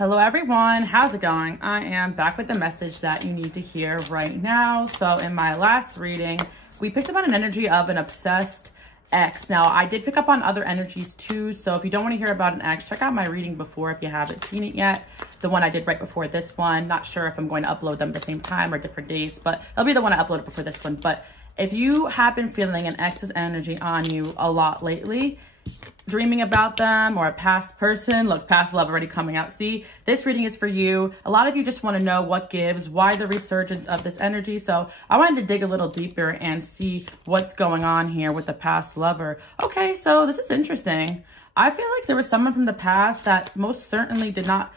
Hello everyone, how's it going? I am back with the message that you need to hear right now. So in my last reading, we picked up on an energy of an obsessed ex. Now I did pick up on other energies too, so if you don't want to hear about an ex, check out my reading before if you haven't seen it yet. The one I did right before this one. Not sure if I'm going to upload them at the same time or different days, but it'll be the one I uploaded before this one. But if you have been feeling an ex's energy on you a lot lately, dreaming about them or a past person, look, past love already coming out. See, this reading is for you. A lot of you just want to know what gives, why the resurgence of this energy. So I wanted to dig a little deeper and see what's going on here with the past lover. Okay, so this is interesting. I feel like there was someone from the past that most certainly did not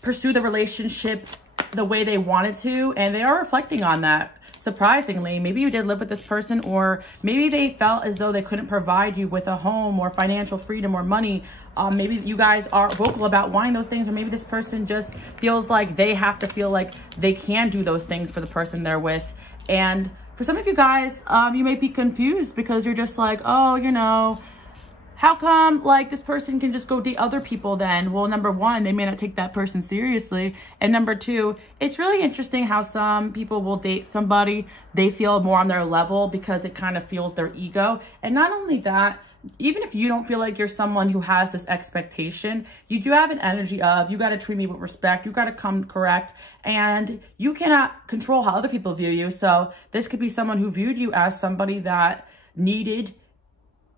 pursue the relationship the way they wanted to, and they are reflecting on that. Surprisingly, maybe you did live with this person, or maybe they felt as though they couldn't provide you with a home or financial freedom or money. Maybe you guys are vocal about wanting those things, or maybe this person just feels like they have to feel like they can do those things for the person they're with. And for some of you guys, you may be confused because you're just like, oh, you know, how come like this person can just go date other people then? Well, number one, they may not take that person seriously. And number two, it's really interesting how some people will date somebody they feel more on their level because it kind of fuels their ego. And not only that, even if you don't feel like you're someone who has this expectation, you do have an energy of, you got to treat me with respect, you got to come correct, and you cannot control how other people view you. So this could be someone who viewed you as somebody that needed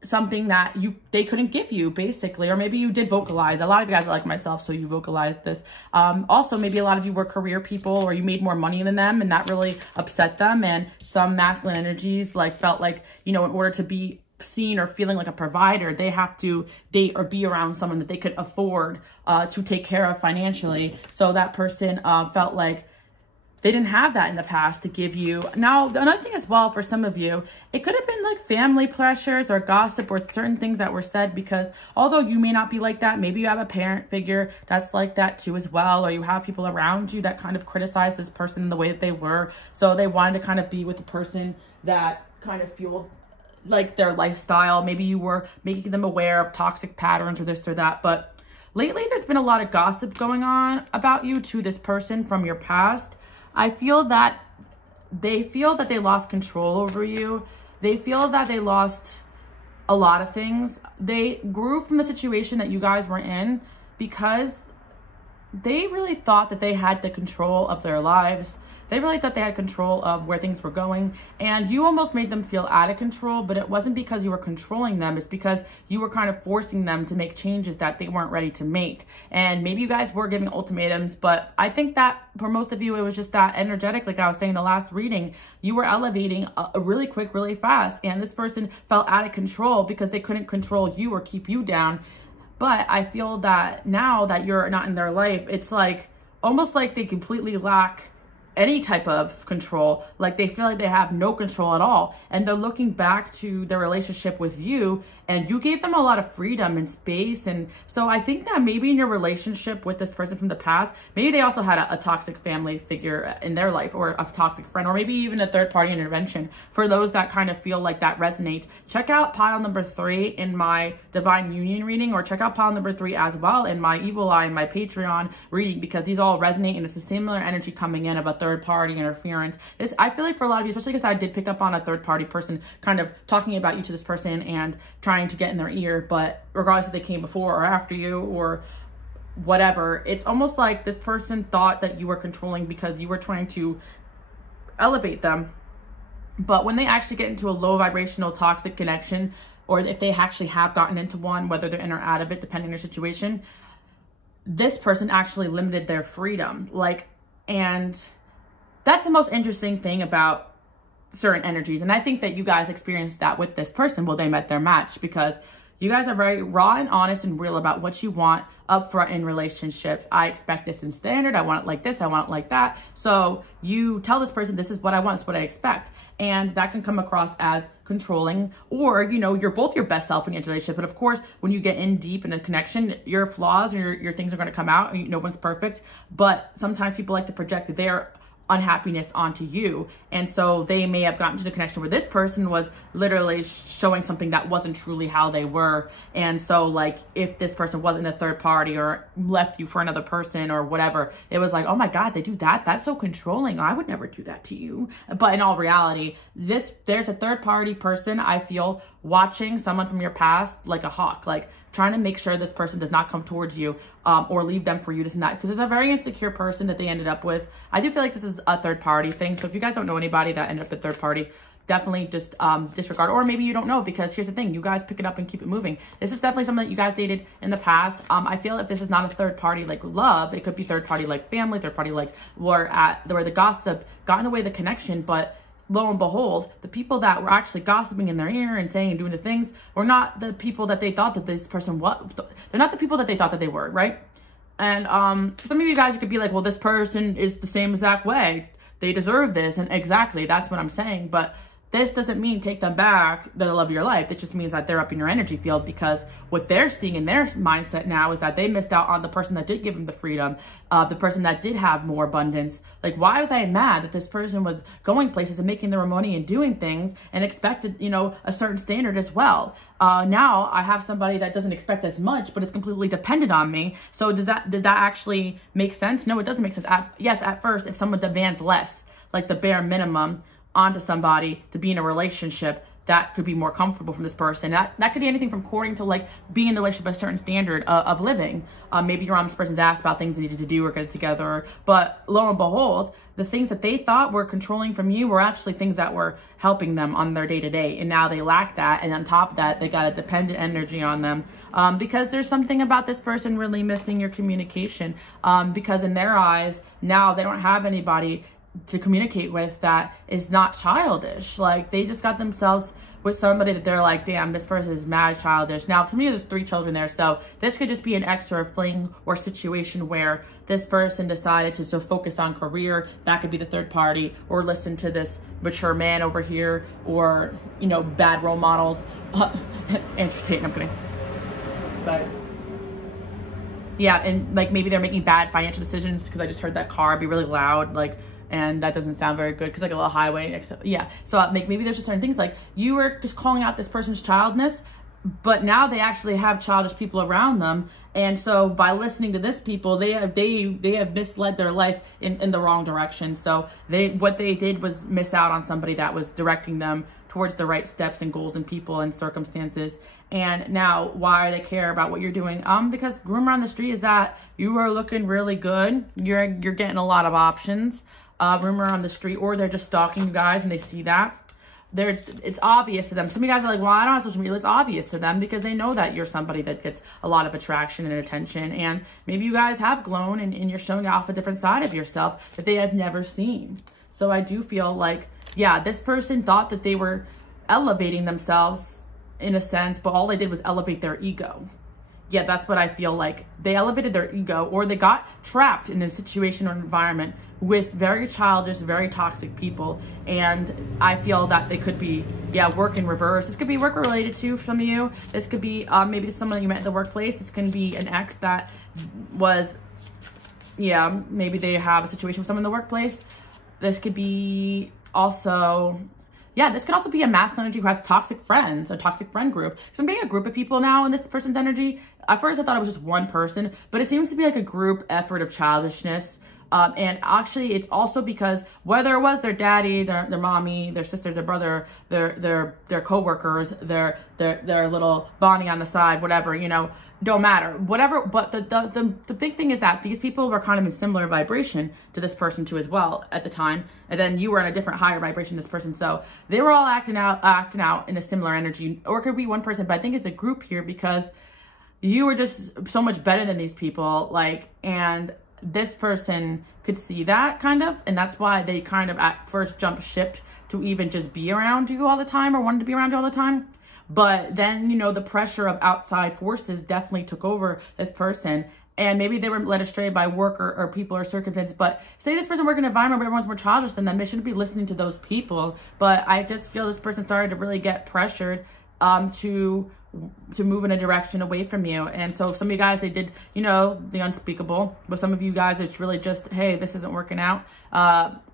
something that they couldn't give you, basically. Or maybe you did vocalize. A lot of you guys are like myself, so you vocalized this. Also, maybe a lot of you were career people, or you made more money than them, and that really upset them. And some masculine energies like felt like, you know, in order to be seen or feeling like a provider, they have to date or be around someone that they could afford to take care of financially. So that person felt like they didn't have that in the past to give you. Now, another thing as well, for some of you, it could have been like family pressures or gossip or certain things that were said, because although you may not be like that, maybe you have a parent figure that's like that too as well, or you have people around you that kind of criticize this person in the way that they were. So they wanted to kind of be with the person that kind of fueled like their lifestyle. Maybe you were making them aware of toxic patterns or this or that. But lately, there's been a lot of gossip going on about you to this person from your past. I feel that they feel that they lost control over you. They feel that they lost a lot of things. They grew from the situation that you guys were in because they really thought that they had the control of their lives. They really thought they had control of where things were going, and you almost made them feel out of control, but it wasn't because you were controlling them. It's because you were kind of forcing them to make changes that they weren't ready to make. And maybe you guys were giving ultimatums, but I think that for most of you, it was just that energetic. Like I was saying in the last reading, you were elevating really quick, really fast, and this person felt out of control because they couldn't control you or keep you down. But I feel that now that you're not in their life, it's like almost like they completely lack any type of control. Like they feel like they have no control at all, and they're looking back to their relationship with you, and you gave them a lot of freedom and space. And so I think that maybe in your relationship with this person from the past, maybe they also had a toxic family figure in their life, or a toxic friend, or maybe even a third-party intervention. For those that kind of feel like that resonates, check out pile number 3 in my Divine Union reading, or check out pile number 3 as well in my Evil Eye and my Patreon reading, because these all resonate, and it's a similar energy coming in of a third-party interference. I feel like for a lot of you, especially because I did pick up on a third-party person kind of talking about you to this person and trying to get in their ear, but regardless if they came before or after you or whatever, it's almost like this person thought that you were controlling because you were trying to elevate them. But when they actually get into a low vibrational toxic connection, or if they actually have gotten into one, whether they're in or out of it, depending on your situation, this person actually limited their freedom. And that's the most interesting thing about certain energies. And I think that you guys experienced that with this person. Well, they met their match, because you guys are very raw and honest and real about what you want up front in relationships. I expect this in standard. I want it like this. I want it like that. So you tell this person, this is what I want. This is what I expect. And that can come across as controlling, or, you know, you're both your best self in your relationship. But of course, when you get in deep in a connection, your flaws and your things are going to come out. No one's perfect. But sometimes people like to project their unhappiness onto you. And so they may have gotten to the connection where this person was literally showing something that wasn't truly how they were. And so like, if this person wasn't a third party or left you for another person or whatever, it was like, oh my God, they do that? That's so controlling. I would never do that to you. But in all reality, there's a third party person, I feel, watching someone from your past like a hawk, like trying to make sure this person does not come towards you or leave them for you, this and that. Because there's a very insecure person that they ended up with. I do feel like this is a third party thing. So if you guys don't know anybody that ended up with third party, definitely just disregard. Or maybe you don't know, because here's the thing, you guys pick it up and keep it moving. This is definitely something that you guys dated in the past. I feel if this is not a third party like love, it could be third party like family, third party like where the gossip got in the way of the connection. But lo and behold, the people that were actually gossiping in their ear and saying and doing the things were not the people that they thought that this person was. They're not the people that they thought that they were, right? And some of you guys, you could be like, well, this person is the same exact way. They deserve this. And exactly, that's what I'm saying. But this doesn't mean take them back, the love of your life. It just means that they're up in your energy field, because what they're seeing in their mindset now is that they missed out on the person that did give them the freedom, the person that did have more abundance. Like, why was I mad that this person was going places and making their own money and doing things and expected, you know, a certain standard as well? Now I have somebody that doesn't expect as much, but is completely dependent on me. So did that actually make sense? No, it doesn't make sense. Yes, at first, if someone demands less, like the bare minimum, onto somebody to be in a relationship, that could be more comfortable from this person. That could be anything from courting to like being in a relationship at a certain standard of living. Maybe you're on this person's ass about things they needed to do or get it together. But lo and behold, the things that they thought were controlling from you were actually things that were helping them on their day-to-day. And now they lack that. And on top of that, they got a dependent energy on them because there's something about this person really missing your communication. Because in their eyes, now they don't have anybody to communicate with that is not childish. Like, they just got themselves with somebody that they're like, damn, this person is mad childish. Now, to me, there's 3 children there, so this could just be an extra fling or situation where this person decided to so focus on career. That could be the third party, or listen to this mature man over here, or, you know, bad role models. Entertaining, I'm kidding. But yeah, and like maybe they're making bad financial decisions, because I just heard that car be really loud, like, and that doesn't sound very good, because like a little highway, yeah. So maybe there's just certain things, like you were just calling out this person's childness, but now they actually have childish people around them. And so by listening to this people, they have misled their life in the wrong direction. So what they did was miss out on somebody that was directing them towards the right steps and goals and people and circumstances. And now why they care about what you're doing? Because rumor on the street is that you are looking really good. You're getting a lot of options. Rumor on the street, or they're just stalking you guys and they see that. It's obvious to them. Some of you guys are like, well, I don't have social media. It's obvious to them because they know that you're somebody that gets a lot of attraction and attention. And maybe you guys have grown and you're showing off a different side of yourself that they have never seen. So I do feel like, yeah, this person thought that they were elevating themselves in a sense, but all they did was elevate their ego. Yeah, that's what I feel like. They elevated their ego, or they got trapped in a situation or environment with very childish, very toxic people. And I feel that they could be, yeah, work in reverse. This could be work related to some of you. This could be maybe someone that you met at the workplace. This can be an ex that was, yeah, maybe they have a situation with someone in the workplace. This could be also, yeah, this could also be a masculine energy who has toxic friends, a toxic friend group. Because I'm getting a group of people now in this person's energy. At first I thought it was just one person, but it seems to be like a group effort of childishness. And actually it's also because whether it was their daddy, their mommy, their sister, their brother, their coworkers, their little bonding on the side, whatever, you know, don't matter, whatever. But the big thing is that these people were kind of in similar vibration to this person too as well at the time. And then you were in a different higher vibration than this person. So they were all acting out in a similar energy, or it could be one person, but I think it's a group here because you were just so much better than these people. Like, and this person could see that kind of, and that's why they kind of at first jumped ship to even just be around you all the time, or wanted to be around you all the time. But then, you know, the pressure of outside forces definitely took over this person, and maybe they were led astray by work or people or circumstances. But say this person worked in an environment where everyone's more childish than them, they shouldn't be listening to those people. But I just feel this person started to really get pressured to to move in a direction away from you. And so some of you guys, they did, you know, the unspeakable, but some of you guys, it's really just, hey, this isn't working out.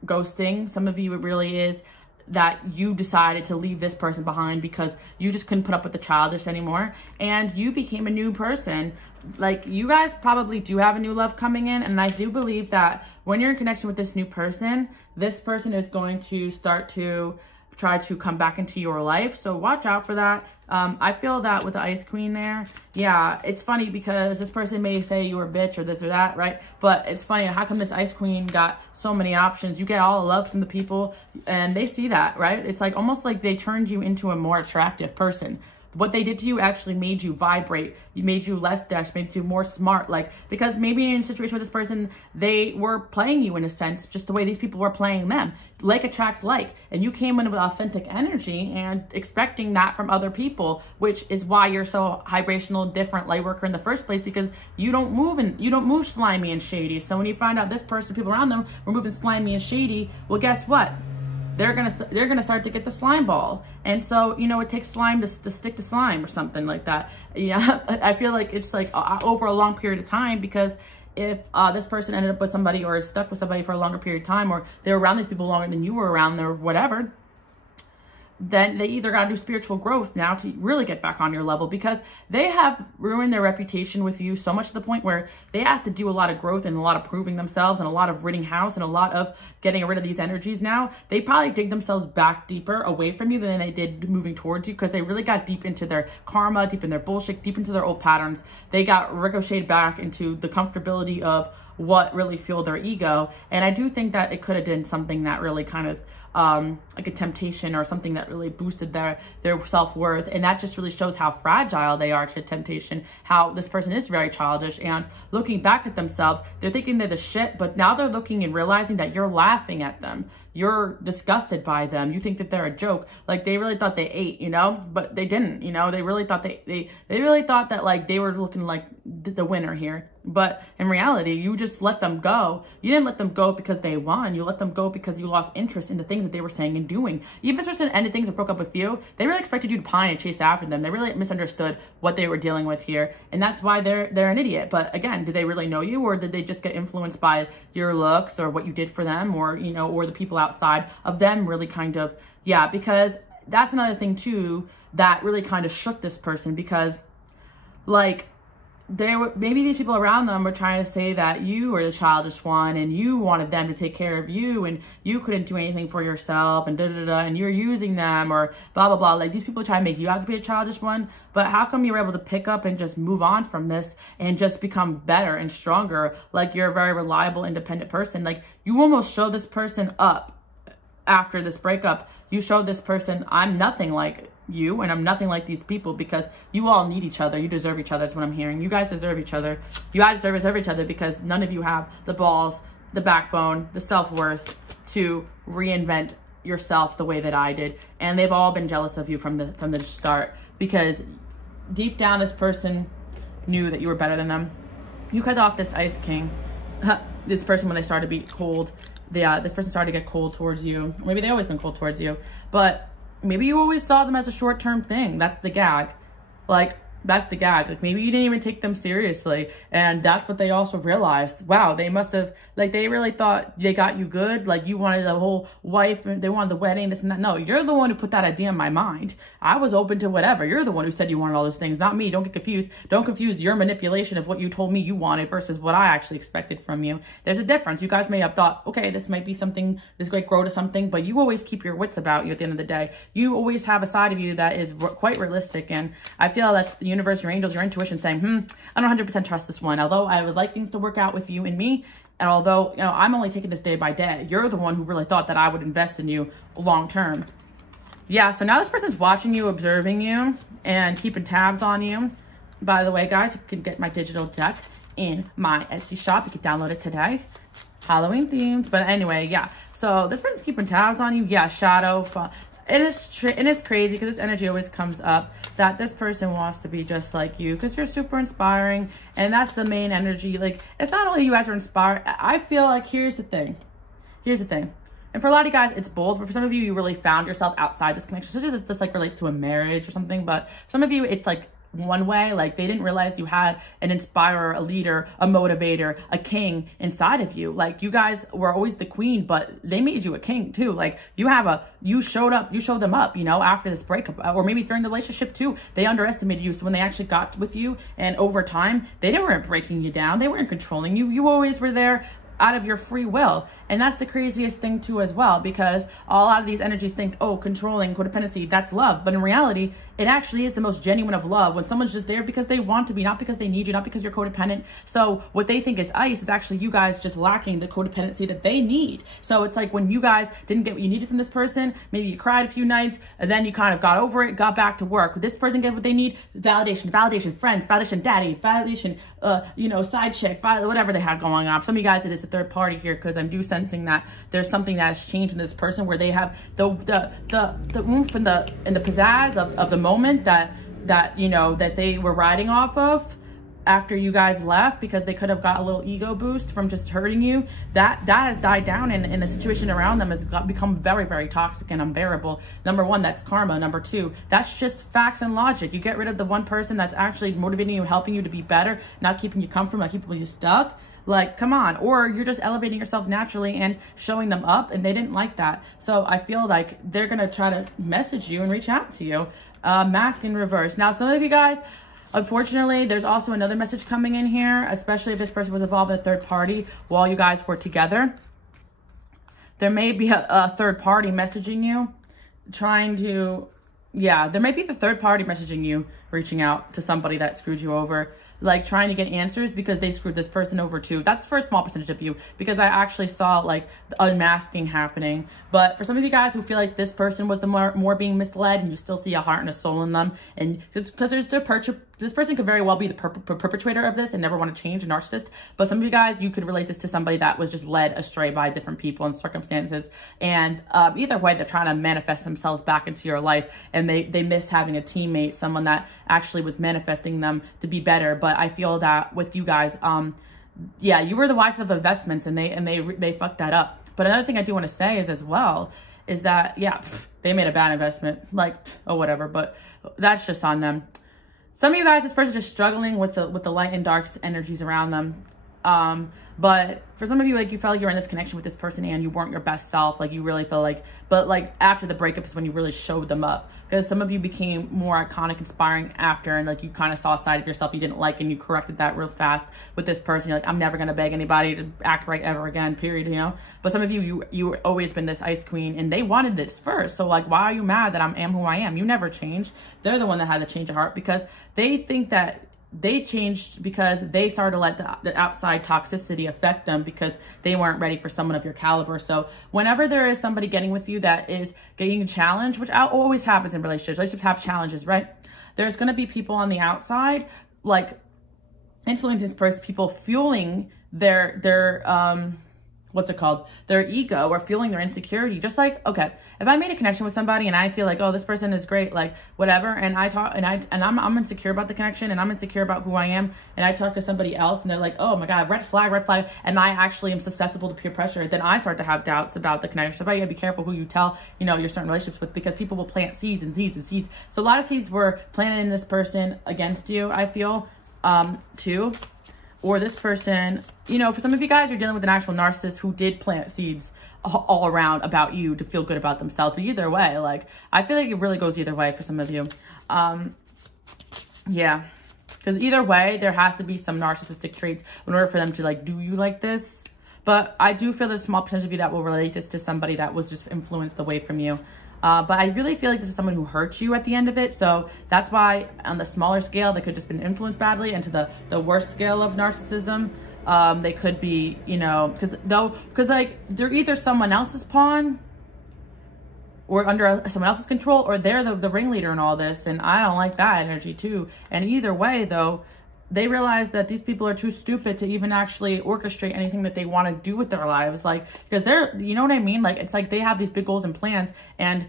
Ghosting. Some of you, it really is that you decided to leave this person behind because you just couldn't put up with the childish anymore, and you became a new person. Like, you guys probably do have a new love coming in, and I do believe that when you're in connection with this new person, this person is going to start to try to come back into your life. So watch out for that. I feel that with the Ice Queen there. Yeah, it's funny because this person may say you were a bitch or this or that, right? But it's funny, how come this Ice Queen got so many options? You get all the love from the people and they see that, right? It's like almost like they turned you into a more attractive person. What they did to you actually made you vibrate. You made you less dense, made you more smart. Like, because maybe in a situation with this person, they were playing you in a sense, just the way these people were playing them. Like attracts like. And you came in with authentic energy and expecting that from other people, which is why you're so vibrational, different light worker in the first place, because you don't move slimy and shady. So when you find out this person, people around them were moving slimy and shady, well, guess what? They're gonna start to get the slime ball. And so, you know, it takes slime to stick to slime or something like that. Yeah, I feel like it's like over a long period of time, because if this person ended up with somebody or is stuck with somebody for a longer period of time, or they're around these people longer than you were around them or whatever, then they either got to do spiritual growth now to really get back on your level, because they have ruined their reputation with you so much to the point where they have to do a lot of growth and a lot of proving themselves and a lot of ridding house and a lot of getting rid of these energies now. They probably dig themselves back deeper away from you than they did moving towards you, because they really got deep into their karma, deep in their bullshit, deep into their old patterns. They got ricocheted back into the comfortability of what really fueled their ego. And I do think that it could have been something that really kind of like a temptation or something that really boosted their self-worth. And that just really shows how fragile they are to temptation, how this person is very childish, and looking back at themselves, they're thinking they're the shit, but now they're looking and realizing that you're laughing at them. You're disgusted by them. You think that they're a joke. Like, they really thought they ate, you know, but they didn't, you know. They really thought they really thought that, like, they were looking like the winner here. But in reality, you just let them go. You didn't let them go because they won. You let them go because you lost interest in the things that they were saying and doing. Even if this person ended things and broke up with you, they really expected you to pine and chase after them. They really misunderstood what they were dealing with here. And that's why they're an idiot. But again, did they really know you, or did they just get influenced by your looks or what you did for them, or, you know, or the people outside of them really kind of, yeah, because that's another thing too that really kind of shook this person, because like, maybe these people around them were trying to say that you were the childish one and you wanted them to take care of you and you couldn't do anything for yourself and and you're using them or blah, blah, blah. Like, these people try to make you have to be a childish one, but how come you were able to pick up and just move on from this and just become better and stronger? Like, you're a very reliable, independent person. Like, you almost showed this person up after this breakup. You showed this person, I'm nothing like you and I'm nothing like these people, because you all need each other. You deserve each other. That's what I'm hearing. You guys deserve each other. You guys deserve each other, because none of you have the balls, the backbone, the self-worth to reinvent yourself the way that I did. And they've all been jealous of you from the start, because deep down this person knew that you were better than them. You cut off this Ice King. This person, when they started to be cold, this person started to get cold towards you. Maybe they always been cold towards you, but maybe you always saw them as a short-term thing. That's the gag. Like, that's the gag. Like, maybe you didn't even take them seriously. And that's what they also realized. Wow, they must have, like, they really thought they got you good. Like, you wanted the whole wife, and they wanted the wedding, this and that. No, you're the one who put that idea in my mind. I was open to whatever. You're the one who said you wanted all those things, not me. Don't get confused. Don't confuse your manipulation of what you told me you wanted versus what I actually expected from you. There's a difference. You guys may have thought, okay, this might be something, this might grow to something, but you always keep your wits about you at the end of the day. You always have a side of you that is quite realistic. And I feel that's the universe, your angels, your intuition saying, I don't 100% trust this one. Although I would like things to work out with you and me, and although, you know, I'm only taking this day by day, you're the one who really thought that I would invest in you long term. Yeah, so now this person's watching you, observing you, and keeping tabs on you. By the way, guys, you can get my digital deck in my Etsy shop. You can download it today. Halloween themed. But anyway, yeah. So this person's keeping tabs on you. Yeah, shadow, fun. And it's crazy, because this energy always comes up, that this person wants to be just like you, because you're super inspiring, and that's the main energy. Like, it's not only you guys are inspired. I feel like, here's the thing, And for a lot of you guys, it's both. But for some of you, you really found yourself outside this connection. So this like relates to a marriage or something. But for some of you, it's like one way, like they didn't realize you had an inspirer, a leader, a motivator, a king inside of you. Like you guys were always the queen, but they made you a king too. Like you showed them up, you know, after this breakup, or maybe during the relationship too. They underestimated you. So when they actually got with you, and over time, they weren't breaking you down. They weren't controlling you. You always were there out of your free will. And that's the craziest thing too as well, because a lot of these energies think, oh, controlling, codependency, that's love. But in reality, it actually is the most genuine of love when someone's just there because they want to be, not because they need you, not because you're codependent. So what they think is ice is actually you guys just lacking the codependency that they need. So it's like when you guys didn't get what you needed from this person, maybe you cried a few nights and then you kind of got over it, got back to work. This person get what they need, validation, friends, validation, daddy, validation, you know, side chick, whatever they had going on. Some of you guys, it is a third party here because I'm sensing that there's something that has changed in this person where they have the oomph and the pizzazz of the moment that you know that they were riding off of after you guys left, because they could have got a little ego boost from just hurting you. That has died down, and the situation around them has become very, very toxic and unbearable. Number one, that's karma. Number two, that's just facts and logic. You get rid of the one person that's actually motivating you, helping you to be better, not keeping you comfortable, not keeping you stuck. Like, come on. Or you're just elevating yourself naturally and showing them up, and they didn't like that. So I feel like they're going to try to message you and reach out to you. Mask in reverse. Now, some of you guys, unfortunately, there's also another message coming in here, especially if this person was involved in a third party while you guys were together. There may be a third party messaging you, trying to, yeah, there might be the third party messaging you, reaching out to somebody that screwed you over, like trying to get answers because they screwed this person over too. That's for a small percentage of you, because I actually saw like unmasking happening. But for some of you guys who feel like this person was the more being misled, and you still see a heart and a soul in them, and because there's this person could very well be the perpetrator of this and never want to change, a narcissist. But some of you guys, you could relate this to somebody that was just led astray by different people and circumstances. And either way, they're trying to manifest themselves back into your life, and they missed having a teammate, someone that actually was manifesting them to be better. But I feel that with you guys, yeah, you were the wisest of investments, and they fucked that up. But another thing I do want to say is as well is that, yeah, they made a bad investment, like, or whatever, but that's just on them. Some of you guys, this person's just struggling with the light and dark energies around them. But for some of you, like, you felt like you were in this connection with this person and you weren't your best self. Like, you really felt like, but like after the breakup is when you really showed them up, because some of you became more iconic, inspiring after, and like you kind of saw a side of yourself you didn't like, and you corrected that real fast with this person. You're like, I'm never going to beg anybody to act right ever again, period, you know? But some of you always been this ice queen, and they wanted this first. So like, why are you mad that I am who I am? You never changed. They're the one that had the change of heart, because they think that they changed because they started to let the outside toxicity affect them, because they weren't ready for someone of your caliber. So whenever there is somebody getting with you that is getting challenged, which always happens in relationships, relationships have challenges, right? There's going to be people on the outside, like influencing this person, people fueling their what's it called? Their ego, or fueling their insecurity. Just like, okay, if I made a connection with somebody and I feel like, oh, this person is great, like whatever, and I'm insecure about the connection, and I'm insecure about who I am, and I talk to somebody else and they're like, oh my God, red flag, and I actually am susceptible to peer pressure, then I start to have doubts about the connection. So you gotta be careful who you tell, you know, your certain relationships with, because people will plant seeds and seeds and seeds. So a lot of seeds were planted in this person against you, I feel, too. Or this person, you know, for some of you guys, you're dealing with an actual narcissist who did plant seeds all around about you to feel good about themselves. But either way, like, I feel like it really goes either way for some of you. Yeah, because either way, there has to be some narcissistic traits in order for them to like do you like this. But I do feel there's a small percentage of you that will relate this to somebody that was just influenced away from you. But I really feel like this is someone who hurt you at the end of it. So that's why on the smaller scale, they could just been influenced badly, and to the worst scale of narcissism, they could be, you know, because like they're either someone else's pawn or under someone else's control, or they're the ringleader in all this. And I don't like that energy too. And either way though, they realize that these people are too stupid to even actually orchestrate anything that they want to do with their lives. Like, because they're, you know what I mean? Like, it's like they have these big goals and plans, and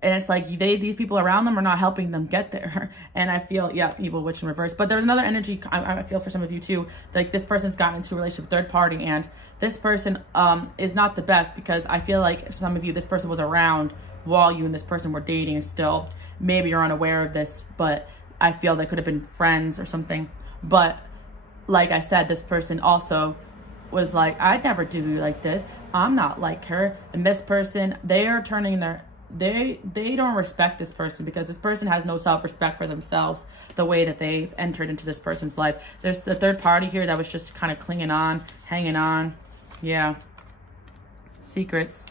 And it's like these people around them are not helping them get there. And I feel, yeah, evil witch in reverse. But there's another energy I feel for some of you too. Like this person's gotten into a relationship, third party, and this person is not the best, because I feel like for some of you, this person was around while you and this person were dating still. Maybe you're unaware of this, but I feel they could have been friends or something. But like I said, this person also was like, I'd never do you like this. I'm not like her. And this person, they are turning their, they don't respect this person, because this person has no self-respect for themselves the way that they've entered into this person's life. There's a third party here that was just kind of clinging on, hanging on. Yeah. Secrets.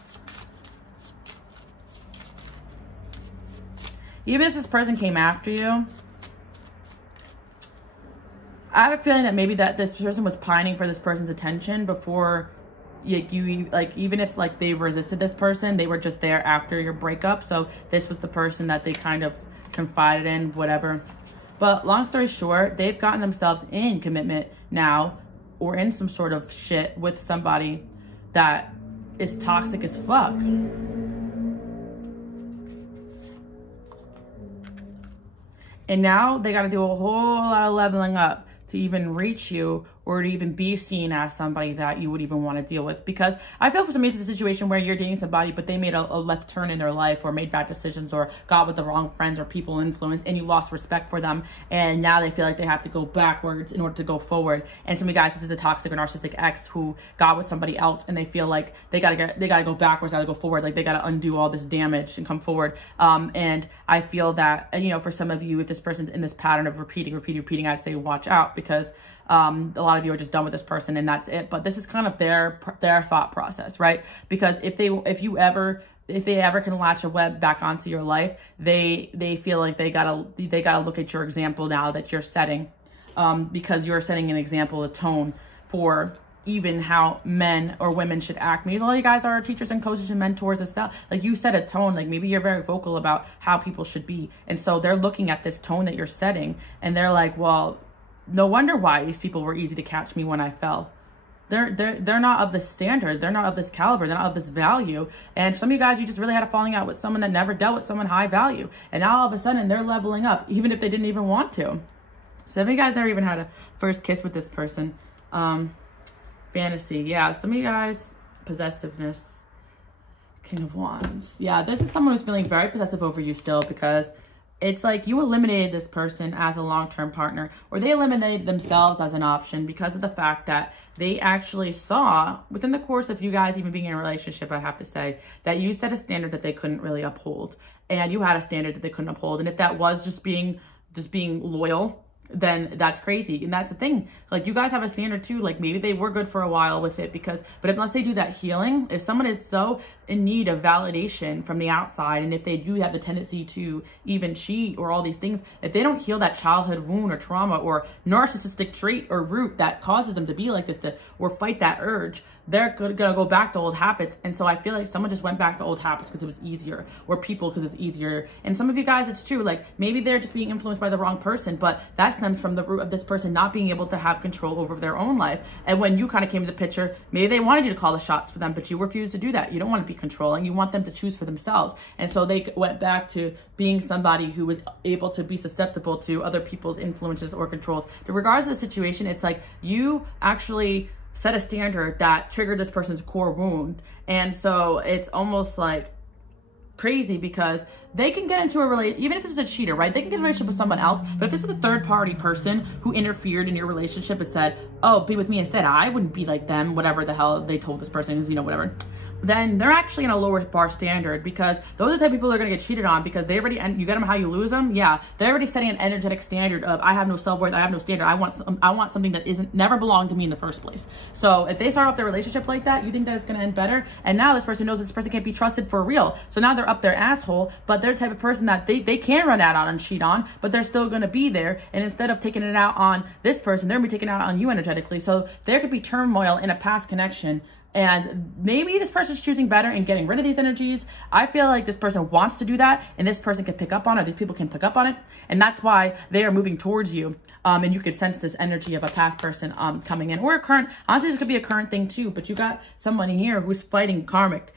Even if this person came after you, I have a feeling that maybe that this person was pining for this person's attention before you like, even if like they resisted this person, they were just there after your breakup. So this was the person that they kind of confided in, whatever. But long story short, they've gotten themselves in commitment now, or in some sort of shit with somebody that is toxic as fuck. And now they got to do a whole lot of leveling up to even reach you, or to even be seen as somebody that you would even want to deal with. Because I feel for some reason it's a situation where you're dating somebody, but they made a left turn in their life, or made bad decisions, or got with the wrong friends or people influence, and you lost respect for them. And now they feel like they have to go backwards in order to go forward. And some of you guys, this is a toxic or narcissistic ex who got with somebody else, and they feel like they gotta go backwards, gotta go forward, like they gotta undo all this damage and come forward. And I feel that, you know, for some of you, if this person's in this pattern of repeating, I'd say watch out, because a lot of you are just done with this person and that's it. But this is kind of their thought process, right? Because if they ever can latch a web back onto your life, they feel like they gotta look at your example now that you're setting, because you're setting an example, a tone for even how men or women should act. Maybe all you guys are teachers and coaches and mentors and stuff. Like you set a tone, like maybe you're very vocal about how people should be. And so they're looking at this tone that you're setting, and they're like, well, no wonder why these people were easy to catch me when I fell. They're not of this standard. They're not of this caliber. They're not of this value. And some of you guys, you just really had a falling out with someone that never dealt with someone high value. And now all of a sudden they're leveling up, even if they didn't even want to. Some of you guys never even had a first kiss with this person. Fantasy. Yeah, some of you guys, possessiveness. King of Wands. Yeah, this is someone who's feeling very possessive over you still, because it's like you eliminated this person as a long-term partner, or they eliminated themselves as an option because of the fact that they actually saw within the course of you guys even being in a relationship, I have to say, that you set a standard that they couldn't really uphold, and you had a standard that they couldn't uphold. And if that was just being loyal, then that's crazy. And that's the thing, like you guys have a standard too. Like maybe they were good for a while with it, but unless they do that healing, if someone is so in need of validation from the outside, and if they do have the tendency to even cheat or all these things, if they don't heal that childhood wound or trauma or narcissistic trait or root that causes them to be like this, or fight that urge, they're gonna go back to old habits. And so I feel like someone just went back to old habits because it was easier, or people because it's easier. And some of you guys, it's true, like maybe they're just being influenced by the wrong person, but that stems from the root of this person not being able to have control over their own life. And when you kind of came into the picture, maybe they wanted you to call the shots for them, but you refused to do that. You don't want to be controlling. You want them to choose for themselves. And so they went back to being somebody who was able to be susceptible to other people's influences or controls. Regardless of the situation, it's like you actually set a standard that triggered this person's core wound. And so it's almost like crazy, because they can get into a relationship, even if it's a cheater, right? They can get in a relationship with someone else, but if this is a third party person who interfered in your relationship and said, oh, be with me instead, I wouldn't be like them, whatever the hell they told this person is, you know, whatever, then they're actually in a lower bar standard, because those are the type of people that are going to get cheated on, because they already, and you get them how you lose them. Yeah, they're already setting an energetic standard of, I have no self-worth, I have no standard, I want something that never belonged to me in the first place. So if they start off their relationship like that, you think that it's going to end better, and now this person knows this person can't be trusted for real, so now they're up their asshole. But they're the type of person that they can run out on and cheat on, but they're still going to be there, and instead of taking it out on this person, they're going to be taking it out on you energetically. So there could be turmoil in a past connection, and maybe this person's choosing better and getting rid of these energies. I feel like this person wants to do that, and this person can pick up on it. These people can pick up on it, and that's why they are moving towards you. And you could sense this energy of a past person coming in, or a current. Honestly, this could be a current thing too, but you got someone here who's fighting karmic,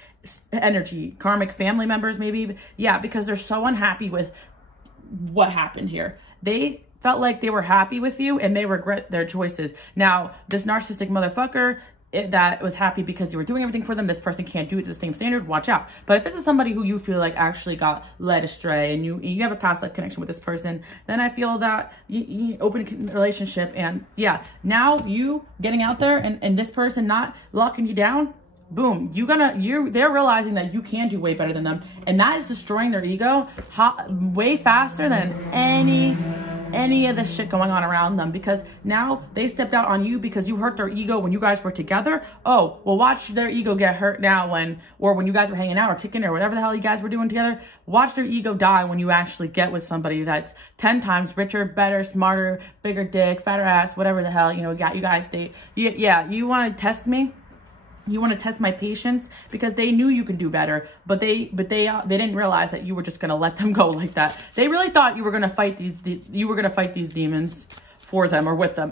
energy, karmic family members, maybe. Yeah, because they're so unhappy with what happened here. They felt like they were happy with you and they regret their choices. Now, this narcissistic motherfucker that was happy because you were doing everything for them, this person can't do it to the same standard, watch out. But if this is somebody who you feel like actually got led astray and you have a past life connection with this person, then I feel that you open a relationship, and yeah, now you getting out there and this person not locking you down, boom, they're realizing that you can do way better than them, and that is destroying their ego way faster than any of the shit going on around them, because now they stepped out on you because you hurt their ego when you guys were together. Oh, well, watch their ego get hurt now when you guys were hanging out or kicking or whatever the hell you guys were doing together. Watch their ego die when you actually get with somebody that's 10 times richer, better, smarter, bigger dick, fatter ass, whatever the hell, you know, got you guys date. Yeah, you want to test me? You want to test my patience, because they knew you could do better, but they didn't realize that you were just going to let them go like that. They really thought you were going to fight these demons for them or with them.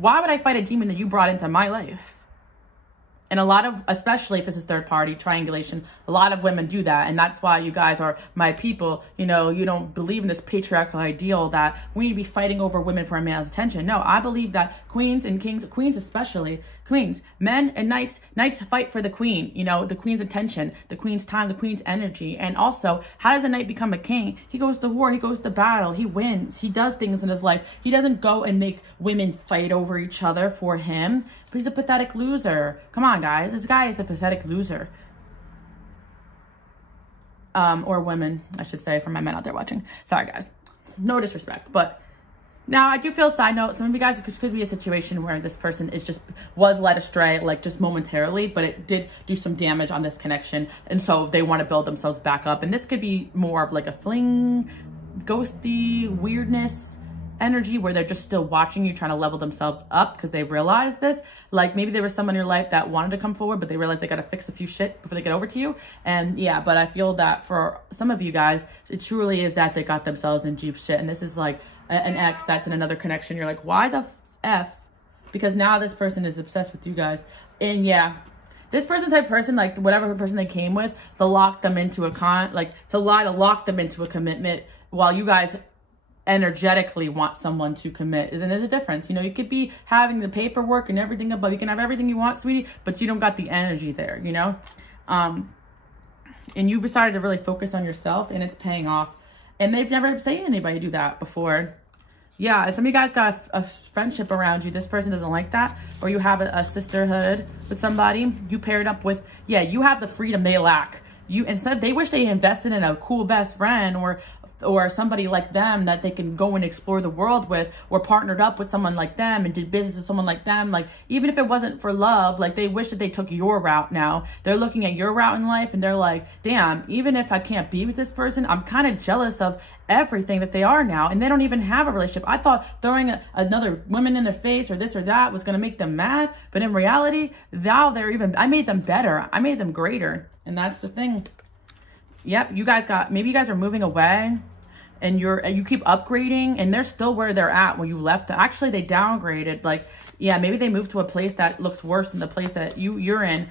Why would I fight a demon that you brought into my life? And a lot of, especially if this is third party triangulation, a lot of women do that. And that's why you guys are my people. You know, you don't believe in this patriarchal ideal that we need to be fighting over women for a man's attention. No, I believe that queens and kings, queens especially, queens, men and knights fight for the queen, you know, the queen's attention, the queen's time, the queen's energy. And also, how does a knight become a king? He goes to war, he goes to battle, he wins, he does things in his life. He doesn't go and make women fight over each other for him. But he's a pathetic loser. Come on, guys. This guy is a pathetic loser. Or women, I should say, for my men out there watching. Sorry, guys. No disrespect. But now I do feel, side note, some of you guys, it could be a situation where this person was led astray, like just momentarily, but it did do some damage on this connection. And so they want to build themselves back up. And this could be more of like a fling, ghosty, weirdness energy where they're just still watching you, trying to level themselves up because they realize this. Like maybe there was someone in your life that wanted to come forward, but they realized they got to fix a few shit before they get over to you. And yeah, but I feel that for some of you guys, it truly is that they got themselves in deep shit. And this is like an ex that's in another connection. You're like, why the F? Because now this person is obsessed with you guys. And yeah, this person type person, like whatever person they came with, to lock them into a to lock them into a commitment while you guys energetically want someone to commit. And there's a difference. You know, you could be having the paperwork and everything above. You can have everything you want, sweetie, but you don't got the energy there, you know? And you decided to really focus on yourself, and it's paying off. And they've never seen anybody do that before. Yeah, some of you guys got a friendship around you. This person doesn't like that. Or you have a sisterhood with somebody. You paired up with, yeah, you have the freedom they lack. Instead, they wish they invested in a cool best friend or somebody like them that they can go and explore the world with, or partnered up with someone like them and did business with someone like them. Like, even if it wasn't for love, like they wish that they took your route now. They're looking at your route in life and they're like, damn, even if I can't be with this person, I'm kind of jealous of everything that they are now. And they don't even have a relationship. I thought throwing another woman in their face or this or that was going to make them mad. But in reality, now I made them better. I made them greater. And that's the thing. Yep, maybe you guys are moving away and you keep upgrading, and they're still where they're at when you left. Actually, they downgraded. Like, yeah, maybe they moved to a place that looks worse than the place that you're in,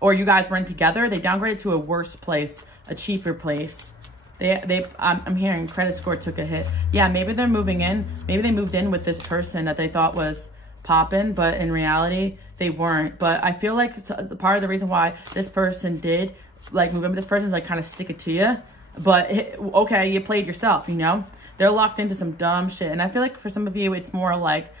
or you guys were in together. They downgraded to a worse place, a cheaper place. I'm hearing credit score took a hit. Yeah, maybe they're moving in. Maybe they moved in with this person that they thought was popping, but in reality, they weren't. But I feel like part of the reason why this person did like move in with this person is like kind of stick it to you. But okay, you played yourself, you know? They're locked into some dumb shit. And I feel like for some of you, it's more like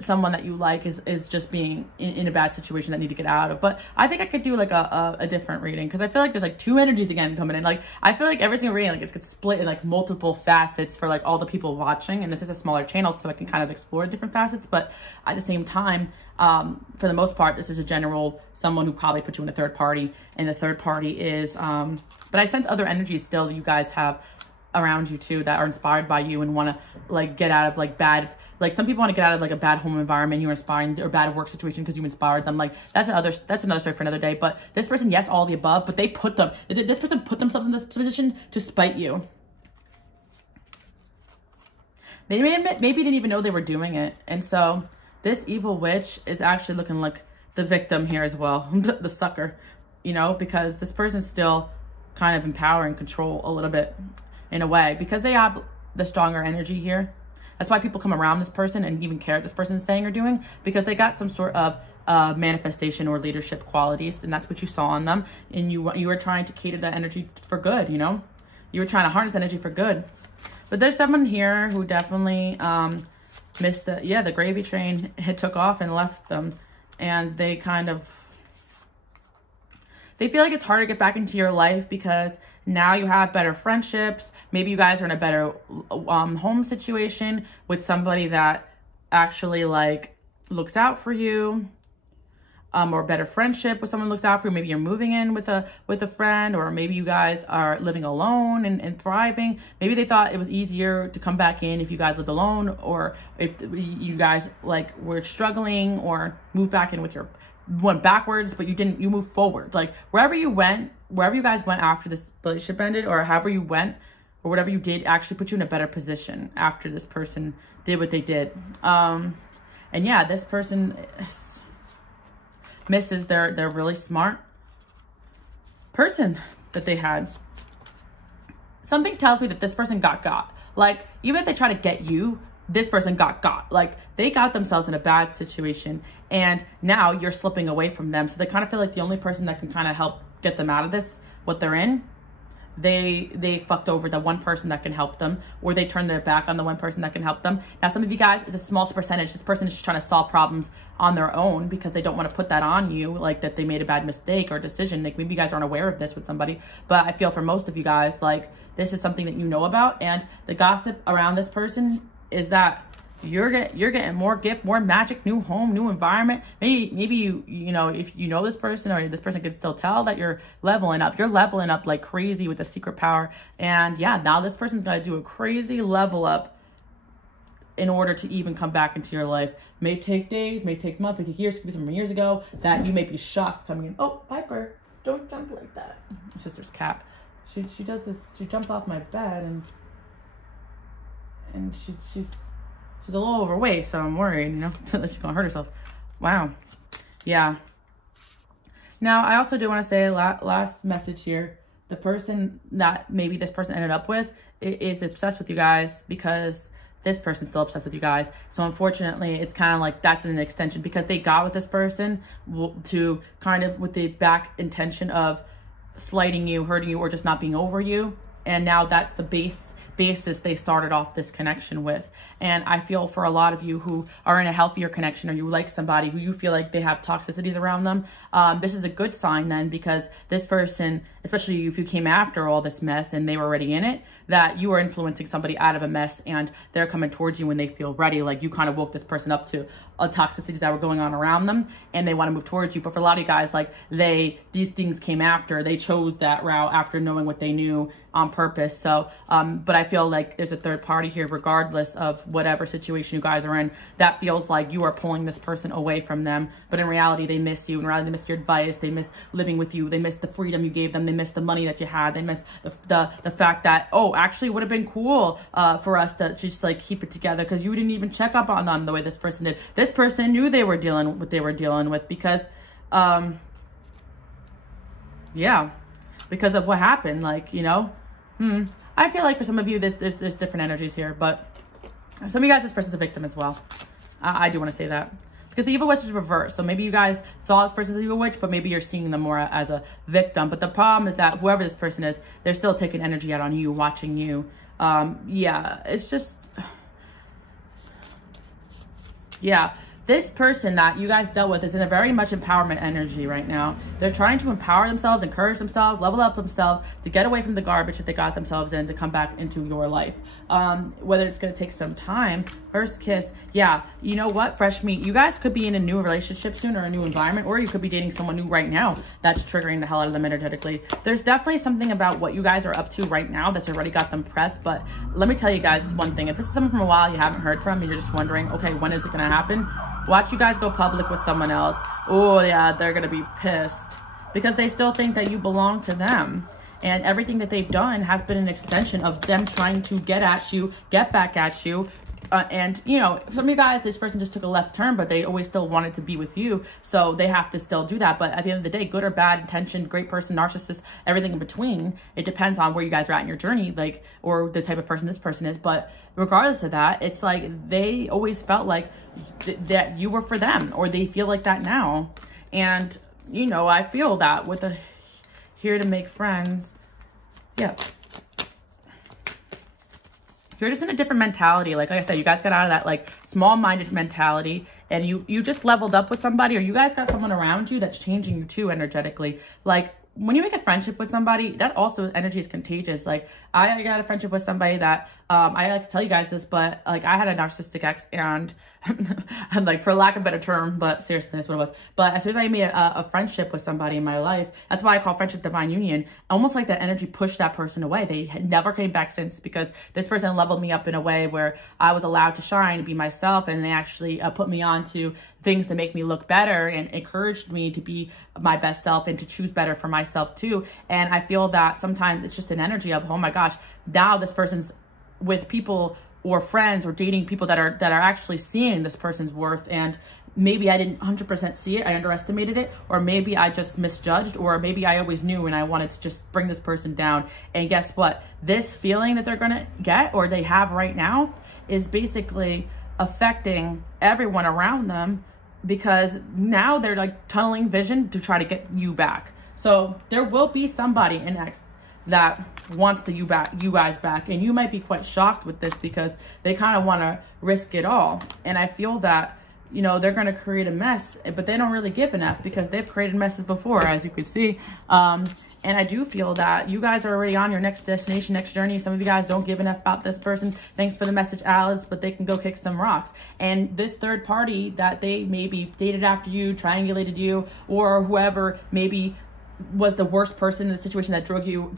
someone that you like is just being in a bad situation that need to get out of. But I think I could do like a different reading, because I feel like there's like two energies again coming in. Like, I feel like every single reading, like, it's split in like multiple facets for like all the people watching. And this is a smaller channel, so I can kind of explore different facets. But at the same time, for the most part, this is a general someone who probably put you in a third party, and the third party is but I sense other energies still that you guys have around you too that are inspired by you and want to like get out of like bad, like some people want to get out of like a bad home environment you're inspiring, or bad work situation because you inspired them. Like that's another story for another day. But this person, yes, all the above, but this person put themselves in this position to spite you. Maybe didn't even know they were doing it. And so this evil witch is actually looking like the victim here as well, the sucker. you know, because this person's still kind of in power and control a little bit in a way, because they have the stronger energy here. That's why people come around this person and even care what this person is saying or doing, because they got some sort of manifestation or leadership qualities, and that's what you saw in them. And you were trying to cater that energy for good, you know? You were trying to harness energy for good. But there's someone here who definitely missed the gravy train. It took off and left them, and they feel like it's hard to get back into your life because now you have better friendships. Maybe you guys are in a better home situation with somebody that actually like looks out for you, or better friendship with someone who looks out for you. Maybe you're moving in with a friend, or maybe you guys are living alone and thriving. Maybe they thought it was easier to come back in if you guys lived alone, or if you guys like were struggling, or moved back in with your went backwards, but you didn't, you moved forward. Like wherever you guys went after this relationship ended, or however you went, or whatever you did actually put you in a better position after this person did what they did. And yeah, this person misses their really smart person that they had. Something tells me that this person got. Like, even if they try to get you, this person got. Like, they got themselves in a bad situation, and now you're slipping away from them. So they kind of feel like the only person that can kind of help get them out of this, what they're in, they fucked over the one person that can help them, or they turned their back on the one person that can help them. Now, some of you guys, it's a small percentage. This person is just trying to solve problems on their own because they don't want to put that on you, like that they made a bad mistake or decision. Like maybe you guys aren't aware of this with somebody, but I feel for most of you guys, like this is something that you know about. And the gossip around this person is that you're getting more gift, more magic, new home, new environment. Maybe you know, if you know this person, or this person can still tell that you're leveling up. You're leveling up like crazy with the secret power. And yeah, now this person's gonna do a crazy level up in order to even come back into your life. May take days, may take months, may take years, could be some years ago that you may be shocked coming in. Oh, Piper, don't jump like that. My sister's cat. She does this, she jumps off my bed and she's a little overweight, so I'm worried, you know, that she's gonna hurt herself. Wow. Yeah. Now, I also do want to say last message here. The person that maybe this person ended up with is obsessed with you guys because this person's still obsessed with you guys. So unfortunately, it's kind of like that's an extension, because they got with this person to kind of with the back intention of slighting you, hurting you, or just not being over you. And now that's the basis they started off this connection with. And I feel for a lot of you who are in a healthier connection, or you like somebody who you feel like they have toxicities around them, this is a good sign then, because this person, especially if you came after all this mess and they were already in it, that you are influencing somebody out of a mess and they're coming towards you when they feel ready. Like you kind of woke this person up to toxicities that were going on around them and they want to move towards you. But for a lot of you guys, like these things came after, they chose that route after knowing what they knew on purpose. So, but I feel like there's a third party here, regardless of whatever situation you guys are in, that feels like you are pulling this person away from them. But in reality, they miss you. In reality, they miss your advice. They miss living with you. They miss the freedom you gave them. They miss the money that you had. They miss the fact that, oh, actually it would have been cool for us to just like keep it together, because you didn't even check up on them the way this person did. This person knew they were dealing with what they were dealing with because, yeah, because of what happened. Like, you know, I feel like for some of you, there's different energies here, but some of you guys, this person's a victim as well. I do want to say that, because the evil witch is reversed. So maybe you guys saw this person as an evil witch, but maybe you're seeing them more as a victim. But the problem is that whoever this person is, they're still taking energy out on you, watching you. Yeah, it's just, yeah. This person that you guys dealt with is in a very much empowerment energy right now. They're trying to empower themselves, encourage themselves, level up themselves to get away from the garbage that they got themselves in, to come back into your life. Whether it's going to take some time. First kiss. Yeah, you know what? Fresh meat. You guys could be in a new relationship soon, or a new environment, or you could be dating someone new right now that's triggering the hell out of them energetically. There's definitely something about what you guys are up to right now that's already got them pressed. But let me tell you guys one thing. If this is someone from a while you haven't heard from and you're just wondering, okay, when is it going to happen? Watch you guys go public with someone else. Oh yeah, they're gonna be pissed, because they still think that you belong to them. And everything that they've done has been an extension of them trying to get at you, get back at you, And, you know, some of you guys, this person just took a left turn, but they always still wanted to be with you. So they have to still do that. But at the end of the day, good or bad intention, great person, narcissist, everything in between, it depends on where you guys are at in your journey, like, or the type of person this person is. But regardless of that, it's like they always felt like that you were for them, or they feel like that now. And, you know, I feel that with the here to make friends. Yeah. You're just in a different mentality. Like I said, you guys got out of that like small-minded mentality, and you just leveled up with somebody, or you guys got someone around you that's changing you too energetically. Like when you make a friendship with somebody, that also energy is contagious. Like I got a friendship with somebody that I like to tell you guys this, but like I had a narcissistic ex, and and like for lack of a better term, but seriously, that's what it was. But as soon as I made a friendship with somebody in my life, that's why I call friendship divine union. Almost like that energy pushed that person away. They had never came back since, because this person leveled me up in a way where I was allowed to shine and be myself, and they actually put me on to things to make me look better and encouraged me to be my best self and to choose better for myself too. And I feel that sometimes it's just an energy of, oh my gosh, now this person's with people or friends or dating people that are actually seeing this person's worth. And maybe I didn't 100% see it, I underestimated it, or maybe I just misjudged, or maybe I always knew and I wanted to just bring this person down. And guess what? This feeling that they're gonna get, or they have right now, is basically affecting everyone around them, because now they're like tunneling vision to try to get you back. So there will be somebody in X that wants you guys back, and you might be quite shocked with this, because they kind of want to risk it all. And I feel that, you know, they're going to create a mess, but they don't really give enough, because they've created messes before, as you can see. And I do feel that you guys are already on your next destination, next journey. Some of you guys don't give enough about this person. Thanks for the message, Alice, but they can go kick some rocks. And this third party that they maybe dated after you, triangulated you, or whoever maybe was the worst person in the situation that drugged you,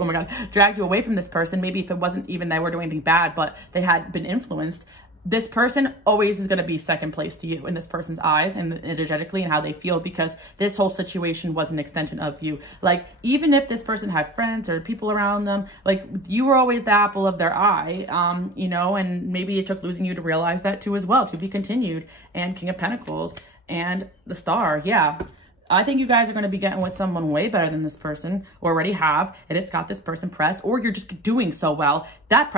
oh my God, dragged you away from this person. Maybe if it wasn't even they were doing anything bad, but they had been influenced. This person always is going to be second place to you in this person's eyes and energetically and how they feel, because this whole situation was an extension of you. Like, even if this person had friends or people around them, like, you were always the apple of their eye, you know, and maybe it took losing you to realize that too as well, to be continued. And King of Pentacles and the Star. Yeah. I think you guys are going to be getting with someone way better than this person, or already have, and it's got this person pressed, or you're just doing so well that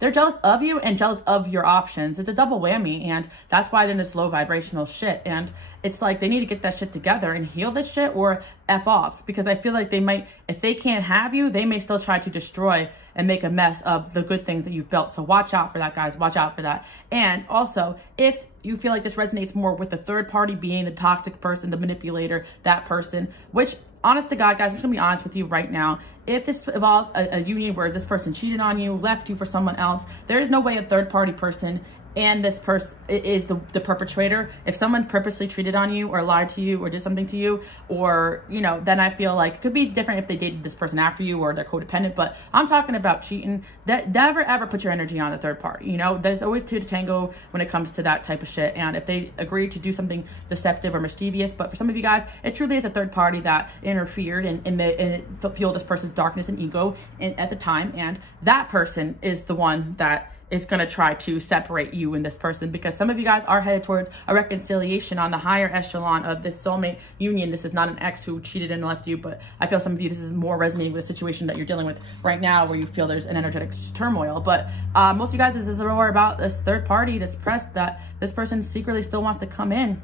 they're jealous of you and jealous of your options. It's a double whammy, and that's why they're in this low vibrational shit. And it's like they need to get that shit together and heal this shit, or F off, because I feel like they might, if they can't have you, they may still try to destroy and make a mess of the good things that you've built. So watch out for that, guys. Watch out for that. And also, if you feel like this resonates more with the third party being the toxic person, the manipulator, that person, which, honest to God, guys, I'm just gonna be honest with you right now. If this involves a union where this person cheated on you, left you for someone else, there is no way a third party person and this person is the perpetrator. If someone purposely cheated on you or lied to you or did something to you, or, you know, then I feel like it could be different if they dated this person after you or they're codependent. But I'm talking about cheating. That never ever put your energy on the third party. You know, there's always two to tango when it comes to that type of shit. And if they agree to do something deceptive or mischievous, but for some of you guys, it truly is a third party that interfered and it fueled this person's darkness and ego at the time. And that person is the one that is going to try to separate you and this person, because some of you guys are headed towards a reconciliation on the higher echelon of this soulmate union. This is not an ex who cheated and left you, but I feel some of you, this is more resonating with the situation that you're dealing with right now, where you feel there's an energetic turmoil. But most of you guys, this is more about this third party, this press, that this person secretly still wants to come in.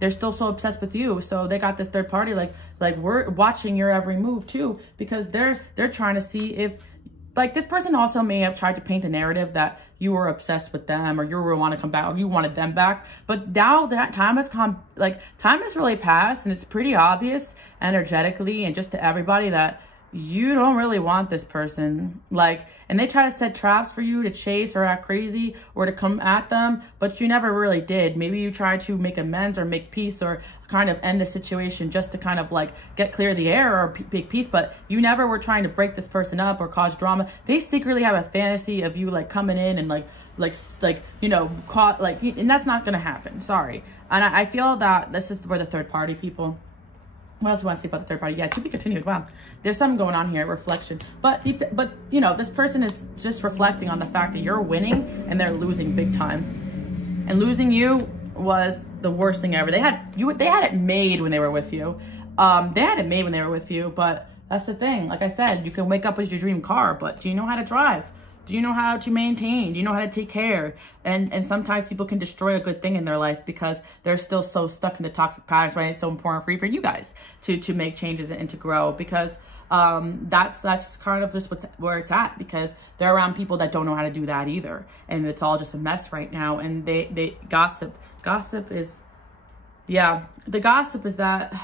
They're still so obsessed with you. So they got this third party, like we're watching your every move too, because they're trying to see if, like, this person also may have tried to paint the narrative that you were obsessed with them, or you want to come back, or you wanted them back. But now that time has come, like, time has really passed, and it's pretty obvious energetically and just to everybody that you don't really want this person. Like, and they try to set traps for you to chase or act crazy or to come at them, but you never really did. Maybe you tried to make amends or make peace or kind of end the situation just to kind of like get clear the air or make peace, but you never were trying to break this person up or cause drama. They secretly have a fantasy of you like coming in and like you know, caught, like, and that's not gonna happen. Sorry. And I feel that this is where the third party people, What else do you want to say about the third party? Yeah, to be continued. Wow. There's something going on here, reflection. But you know, this person is just reflecting on the fact that you're winning and they're losing big time. And losing you was the worst thing ever. They had it made when they were with you. They had it made when they were with you, but that's the thing. Like I said, you can wake up with your dream car, but do you know how to drive? Do you know how to maintain? Do you know how to take care? And sometimes people can destroy a good thing in their life because they're still so stuck in the toxic patterns, right? It's so important for you guys to make changes and to grow, because that's kind of just where it's at, because they're around people that don't know how to do that either. And it's all just a mess right now. And they gossip. Gossip is, yeah, the gossip is that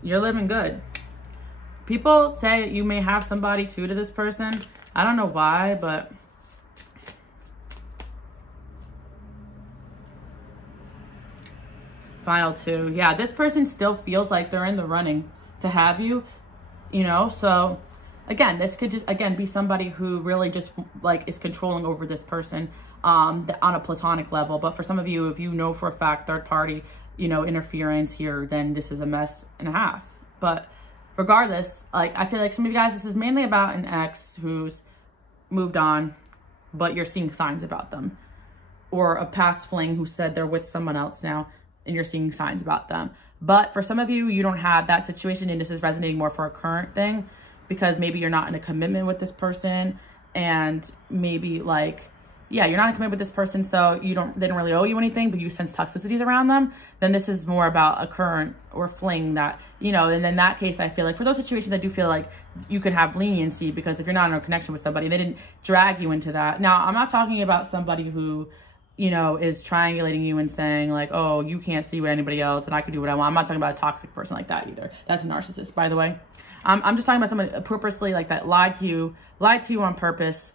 you're living good. People say you may have somebody too to this person. I don't know why, but final two. Yeah, this person still feels like they're in the running to have you, you know? So again, this could just, again, be somebody who really just like is controlling over this person on a platonic level. But for some of you, if you know for a fact third party, you know, interference here, then this is a mess and a half. But regardless, like, I feel like some of you guys, this is mainly about an ex who's moved on, but you're seeing signs about them, or a past fling who said they're with someone else now and you're seeing signs about them. But for some of you, you don't have that situation, and this is resonating more for a current thing, because maybe you're not in a commitment with this person, and maybe like, yeah, you're not in a commitment with this person, so they don't really owe you anything, but you sense toxicities around them. Then this is more about a current or fling that, you know, and in that case, I feel like for those situations, I do feel like you can have leniency, because if you're not in a connection with somebody, they didn't drag you into that. Now, I'm not talking about somebody who, you know, is triangulating you and saying like, oh, you can't see with anybody else and I can do what I want. I'm not talking about a toxic person like that either. That's a narcissist, by the way. I'm just talking about someone purposely like that lied to you on purpose,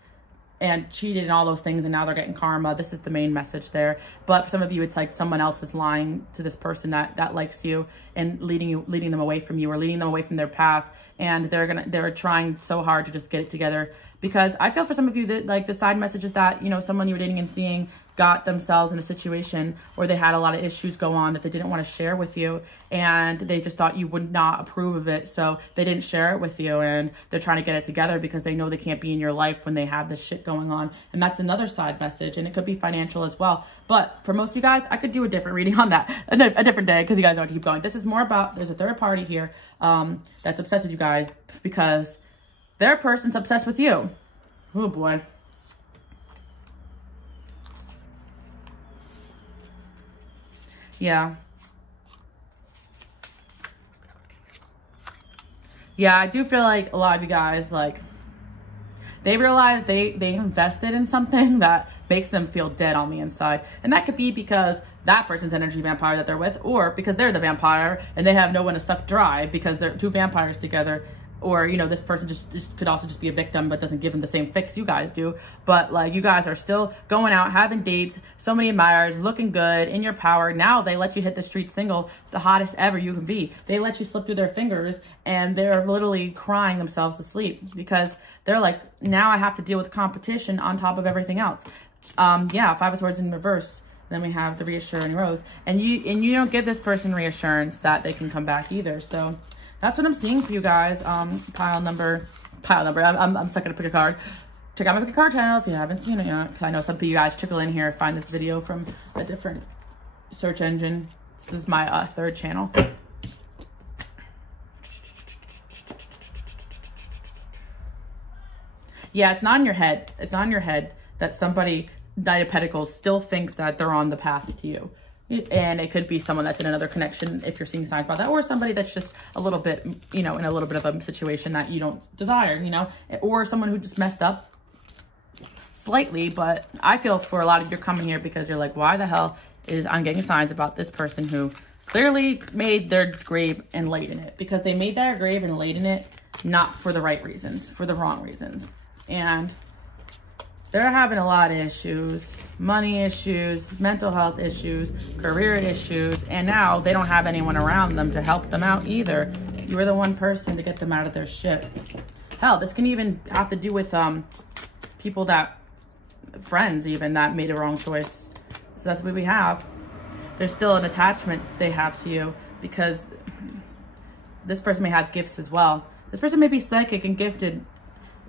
and cheated and all those things, and now they're getting karma. This is the main message there. But for some of you, it's like someone else is lying to this person that likes you and leading them away from you, or leading them away from their path. And they're trying so hard to just get it together. Because I feel for some of you that like the side message is that, you know, someone you were dating and seeing got themselves in a situation where they had a lot of issues go on that they didn't want to share with you, and they just thought you would not approve of it, so they didn't share it with you, and they're trying to get it together because they know they can't be in your life when they have this shit going on. And that's another side message, and it could be financial as well. But for most of you guys, I could do a different reading on that a different day, because you guys want to keep going. This is more about, there's a third party here that's obsessed with you guys because their person's obsessed with you. Oh boy. Yeah. Yeah, I do feel like a lot of you guys, like, they realize they invested in something that makes them feel dead on the inside. And that could be because that person's energy vampire that they're with, or because they're the vampire and they have no one to suck dry because they're two vampires together. Or, you know, this person just could also just be a victim, but doesn't give them the same fix you guys do. But like, you guys are still going out, having dates, so many admirers, looking good, in your power. Now they let you hit the street single, the hottest ever you can be. They let you slip through their fingers, and they're literally crying themselves to sleep because they're like, now I have to deal with competition on top of everything else. Yeah, 5 of Swords in reverse. Then we have the reassuring rose, and you don't give this person reassurance that they can come back either. So that's what I'm seeing for you guys. Pile number. I'm stuck in a pick a card. Check out my pick a card channel if you haven't seen it yet. Because I know some of you guys trickle in here, find this video from a different search engine. This is my third channel. Yeah, it's not in your head. It's not in your head that somebody, Knight of Pentacles, still thinks that they're on the path to you. And it could be someone that's in another connection if you're seeing signs about that, or somebody that's just a little bit, you know, in a little bit of a situation that you don't desire, you know, or someone who just messed up slightly. But I feel for a lot of you coming here because you're like, why the hell is I'm getting signs about this person who clearly made their grave and laid in it, because they made their grave and laid in it not for the right reasons, for the wrong reasons. And they're having a lot of issues, money issues, mental health issues, career issues, and now they don't have anyone around them to help them out either. You were the one person to get them out of their shit. Hell, this can even have to do with people that, friends even, that made a wrong choice. So that's what we have. There's still an attachment they have to you because this person may have gifts as well. This person may be psychic and gifted,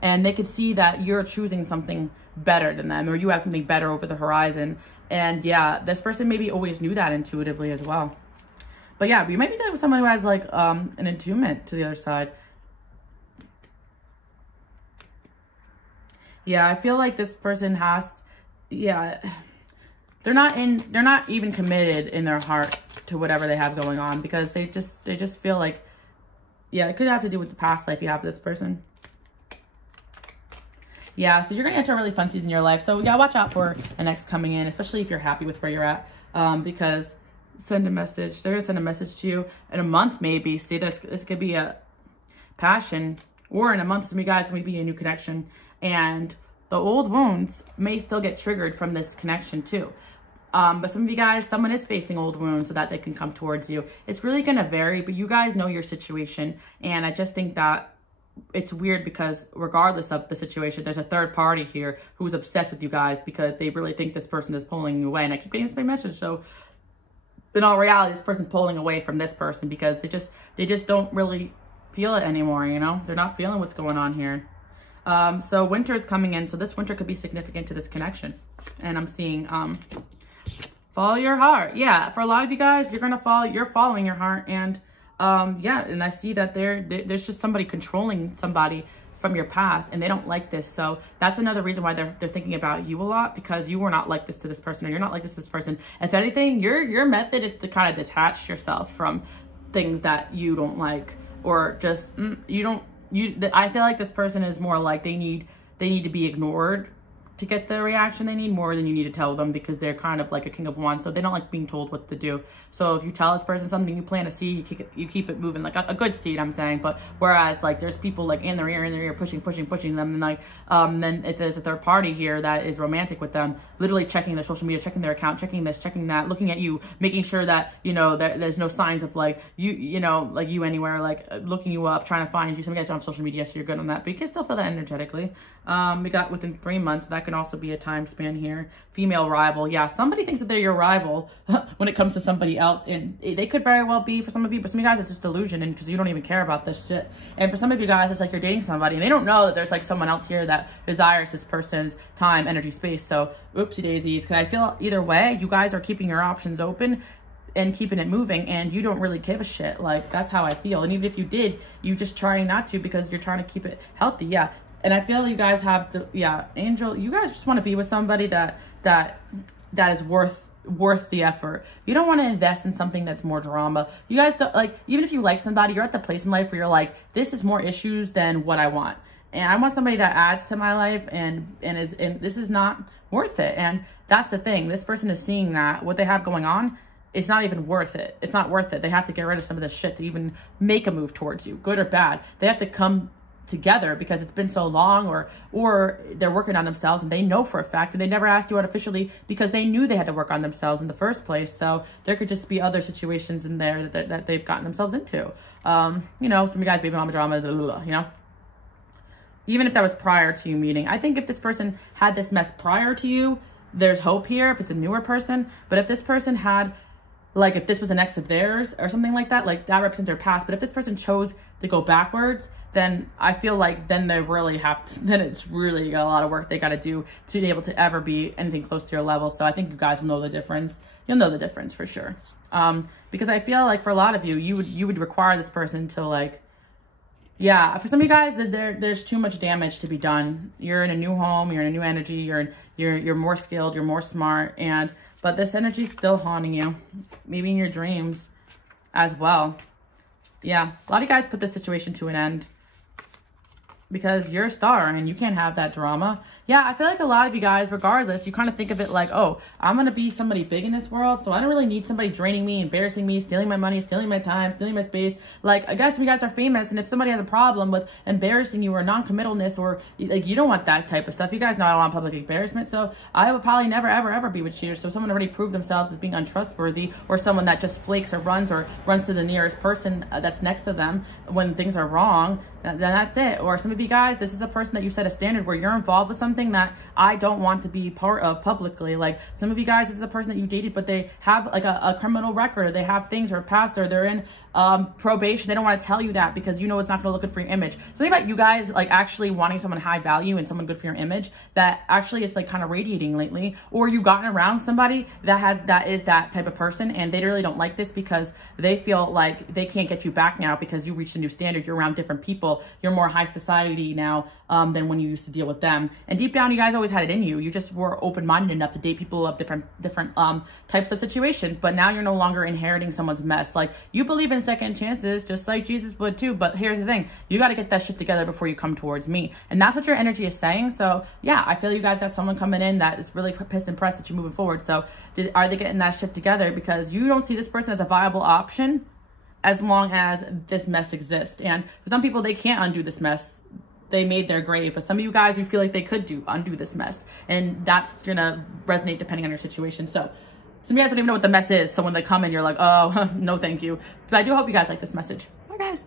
and they could see that you're choosing something better than them, or you have something better over the horizon. And yeah, this person maybe always knew that intuitively as well. But yeah, you might be dealing with someone who has like an attunement to the other side. Yeah, I feel like this person has, yeah, they're not even committed in their heart to whatever they have going on, because they just feel like, yeah, it could have to do with the past life you have with this person. Yeah, so you're going to enter a really fun season in your life. So yeah, watch out for an ex coming in, especially if you're happy with where you're at, because send a message. They're going to send a message to you in a month, maybe. See, this could be a passion, or in a month, some of you guys may be a new connection, and the old wounds may still get triggered from this connection too. But some of you guys, someone is facing old wounds so that they can come towards you. It's really going to vary, but you guys know your situation. And I just think that it's weird because regardless of the situation, there's a third party here who's obsessed with you guys because they really think this person is pulling you away. And I keep getting this big message. So in all reality, this person's pulling away from this person because they just don't really feel it anymore, you know? They're not feeling what's going on here. So winter is coming in. So this winter could be significant to this connection. And I'm seeing, follow your heart. Yeah, for a lot of you guys, you're following your heart. And yeah, and I see that there's just somebody controlling somebody from your past, and they don't like this. So that's another reason why they're thinking about you a lot, because you were not like this to this person, or you're not like this to this person. If anything, your method is to kind of detach yourself from things that you don't like, or just I feel like this person is more like they need to be ignored to get the reaction they need more than you need to tell them, because they're kind of like a king of wands, so they don't like being told what to do. So if you tell this person something, you plant a seed, you keep it moving, like a good seed, I'm saying. But whereas like there's people like in their ear pushing them, and like then if there's a third party here that is romantic with them, literally checking their social media, checking their account, checking this, checking that, looking at you, making sure that you know there's no signs of like you know like you anywhere, like looking you up, trying to find you. Some of you guys don't have social media, so you're good on that, but you can still feel that energetically. We got within 3 months, so that can also be a time span here. Female rival. Yeah, somebody thinks that they're your rival when it comes to somebody else, and they could very well be for some of you, but some of you guys, it's just delusion, and because you don't even care about this shit. And for some of you guys, it's like you're dating somebody and they don't know that there's like someone else here that desires this person's time, energy, space. So oopsie daisies, because I feel either way, you guys are keeping your options open and keeping it moving, and you don't really give a shit. Like, that's how I feel. And even if you did, you just trying not to because you're trying to keep it healthy. Yeah. And I feel you guys have to, yeah, Angel, you guys just want to be with somebody that is worth the effort. You don't want to invest in something that's more drama. You guys don't, like, even if you like somebody, you're at the place in life where you're like, this is more issues than what I want. And I want somebody that adds to my life, and this is not worth it. And that's the thing. This person is seeing that what they have going on, it's not even worth it. It's not worth it. They have to get rid of some of this shit to even make a move towards you, good or bad. They have to come together because it's been so long, or they're working on themselves and they know for a fact, and they never asked you out officially because they knew they had to work on themselves in the first place. So there could just be other situations in there that they've gotten themselves into. You know, some of you guys, baby mama drama, blah, blah, blah, you know, even if that was prior to you meeting. I think if this person had this mess prior to you, there's hope here if it's a newer person. But if this person had, like, if this was an ex of theirs or something like that represents their past. But if this person chose to go backwards, then I feel like then they really have to, then it's really a lot of work they got to do to be able to ever be anything close to your level. So I think you guys will know the difference. You'll know the difference for sure. Because I feel like for a lot of you, you would require this person to, like, yeah, for some of you guys, there's too much damage to be done. You're in a new home, you're in a new energy, you're more skilled, you're more smart, but this energy is still haunting you, maybe in your dreams as well. Yeah, a lot of you guys put this situation to an end because you're a star and you can't have that drama. Yeah, I feel like a lot of you guys, regardless, you kind of think of it like, oh, I'm going to be somebody big in this world, so I don't really need somebody draining me, embarrassing me, stealing my money, stealing my time, stealing my space. Like, I guess you guys are famous, and if somebody has a problem with embarrassing you or non-committalness, or like, you don't want that type of stuff. You guys know I don't want public embarrassment, so I would probably never, ever, ever be with cheaters. So if someone already proved themselves as being untrustworthy, or someone that just flakes or runs to the nearest person that's next to them when things are wrong, then that's it. Or some of you guys, this is a person that you set a standard where you're involved with something that I don't want to be part of publicly. Like some of you guys, this is a person that you dated, but they have like a criminal record, or they have things, or past, or they're in probation. They don't want to tell you that because you know it's not going to look good for your image. Something about you guys like actually wanting someone high value and someone good for your image that actually is like kind of radiating lately. Or you've gotten around somebody that is that type of person, and they really don't like this because they feel like they can't get you back now because you reached a new standard. You're around different people. You're more high society now than when you used to deal with them. And deep down, you guys always had it in you. You just were open-minded enough to date people of different types of situations. But now you're no longer inheriting someone's mess. Like, you believe in second chances, just like Jesus would too. But here's the thing. You got to get that shit together before you come towards me. And that's what your energy is saying. So yeah, I feel you guys got someone coming in that is really pissed and pressed that you're moving forward. So are they getting that shit together? Because you don't see this person as a viable option as long as this mess exists. And for some people, they can't undo this mess. They made their grave. But some of you guys, you feel like they could undo this mess. And that's gonna resonate depending on your situation. So some of you guys don't even know what the mess is. So when they come in, you're like, oh, no, thank you. But I do hope you guys like this message. Bye, guys.